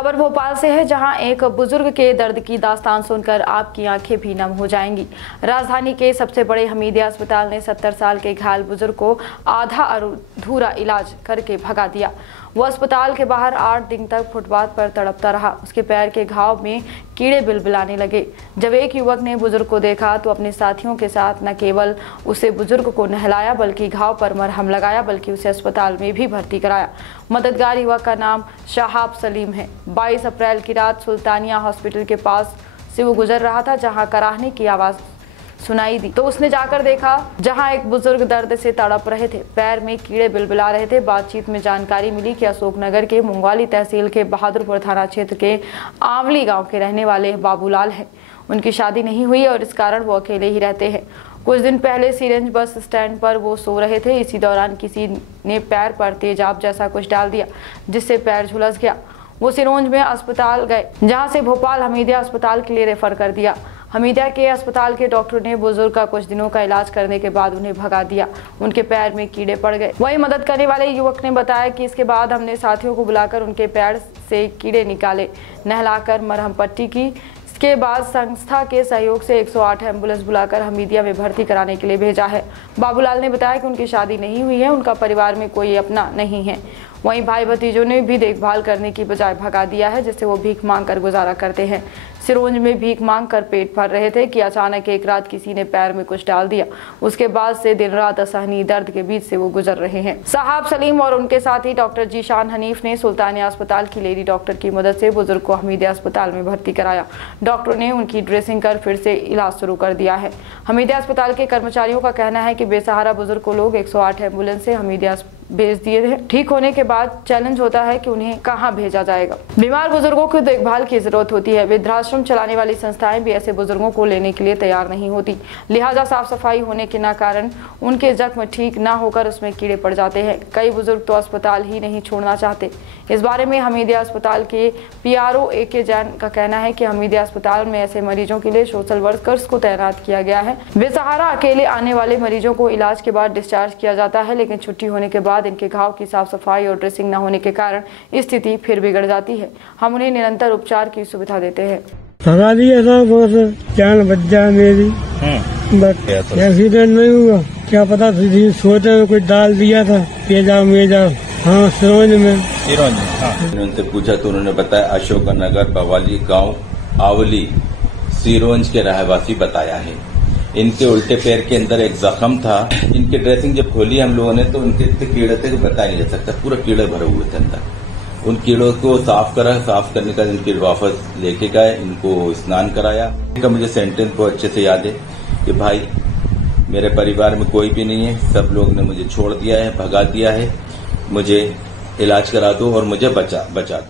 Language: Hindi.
खबर भोपाल से है, जहां एक बुजुर्ग के दर्द की दास्तान सुनकर आपकी आंखें भी नम हो जाएंगी। राजधानी के सबसे बड़े हमीदिया अस्पताल ने 70 साल के घायल बुजुर्ग को आधा अधूरा इलाज करके भगा दिया। वो अस्पताल के बाहर 8 दिन तक फुटपाथ पर तड़पता रहा। उसके पैर के घाव में कीड़े बिलबिलाने लगे। जब एक युवक ने बुजुर्ग को देखा तो अपने साथियों के साथ न केवल उसे बुजुर्ग को नहलाया बल्कि घाव पर मरहम लगाया, बल्कि उसे अस्पताल में भी भर्ती कराया। मददगार युवक का नाम शहाब सलीम है। 22 अप्रैल की रात सुल्तानिया हॉस्पिटल के पास से वो गुजर रहा था, जहां कराहने की आवाज सुनाई दी तो उसने जाकर देखा, जहां एक बुजुर्ग दर्द से तड़प रहे थे, पैर में कीड़े बिलबिला रहे थे। बातचीत में जानकारी मिली कि अशोकनगर के मुंगाली तहसील के बहादुरपुर थाना क्षेत्र के आंवली गांव के रहने वाले बाबूलाल हैं। उनकी शादी नहीं हुई और इस कारण वो अकेले ही रहते हैं। कुछ दिन पहले सिरंज बस स्टैंड पर वो सो रहे थे। इसी दौरान किसी ने पैर पर तेजाब जैसा कुछ डाल दिया, जिससे पैर झुलस गया। वो सिरोंज में अस्पताल गए, जहां से भोपाल हमीदिया अस्पताल के लिए रेफर कर दिया। हमीदिया के अस्पताल के डॉक्टर ने बुजुर्ग का कुछ दिनों का इलाज करने के बाद उन्हें भगा दिया। उनके पैर में कीड़े पड़ गए। वही मदद करने वाले युवक ने बताया कि इसके बाद हमने साथियों को बुलाकर उनके पैर से कीड़े निकाले, नहलाकर मरहम पट्टी की। इसके बाद संस्था के सहयोग से 108 एम्बुलेंस बुलाकर हमीदिया में भर्ती कराने के लिए भेजा है। बाबूलाल ने बताया कि उनकी शादी नहीं हुई है, उनका परिवार में कोई अपना नहीं है। वहीं भाई भतीजों ने भी देखभाल करने की बजाय भगा दिया है, जिससे वो भीख मांग कर गुजारा करते हैं। सिरोंज में भीख मांग कर पेट भर रहे थे कि अचानक एक रात किसी ने पैर में कुछ डाल दिया। उसके बाद से दिन रात असहनीय दर्द के बीच से वो गुजर रहे हैं। साहब सलीम और उनके साथी डॉक्टर जीशान हनीफ ने सुल्तानिया अस्पताल की लेडी डॉक्टर की मदद से बुजुर्ग को हमीदिया अस्पताल में भर्ती कराया। डॉक्टर ने उनकी ड्रेसिंग कर फिर से इलाज शुरू कर दिया है। हमीदिया अस्पताल के कर्मचारियों का कहना है कि बेसहारा बुजुर्ग को लोग 108 एम्बुलेंस से हमीदिया भेज दिए थे। ठीक होने के बाद चैलेंज होता है कि उन्हें कहां भेजा जाएगा। बीमार बुजुर्गों की देखभाल की जरूरत होती है। वृद्धाश्रम चलाने वाली संस्थाएं भी ऐसे बुजुर्गों को लेने के लिए तैयार नहीं होती। लिहाजा साफ सफाई होने के न कारण उनके जख्म ठीक न होकर उसमें कीड़े पड़ जाते हैं। कई बुजुर्ग तो अस्पताल ही नहीं छोड़ना चाहते। इस बारे में हमीदिया अस्पताल के PRO AK जैन का कहना है कि हमीदिया अस्पताल में ऐसे मरीजों के लिए सोशल वर्कर्स को तैनात किया गया है। बेसहारा अकेले आने वाले मरीजों को इलाज के बाद डिस्चार्ज किया जाता है, लेकिन छुट्टी होने के बाद इनके घाव की साफ सफाई और ड्रेसिंग न होने के कारण स्थिति फिर बिगड़ जाती है। हम उन्हें निरंतर उपचार की सुविधा देते हैं। भगा दिया था, बहुत जान बच जाए मेरी। एक्सीडेंट नहीं हुआ, क्या पता सोचे में कुछ डाल दिया था तेजाब मेजाब। हाँ, सिरोंज में। उनसे पूछा तो उन्होंने बताया अशोकनगर बवाली गांव आंवली सिरोंज के रहवासी बताया है। इनके उल्टे पैर के अंदर एक जख्म था। इनकी ड्रेसिंग जब खोली हम लोगों ने तो उनके इतने कीड़े थे कि बता नहीं जा सकता, पूरा कीड़े भरे हुए थे अंदर। उन कीड़ों को साफ करा, साफ करने का इनकी वापस लेके गए, इनको स्नान कराया। इनका मुझे सेंटेंस बहुत अच्छे से याद है कि भाई मेरे परिवार में कोई भी नहीं है, सब लोग ने मुझे छोड़ दिया है, भगा दिया है, मुझे इलाज करा दो और मुझे बचा दो।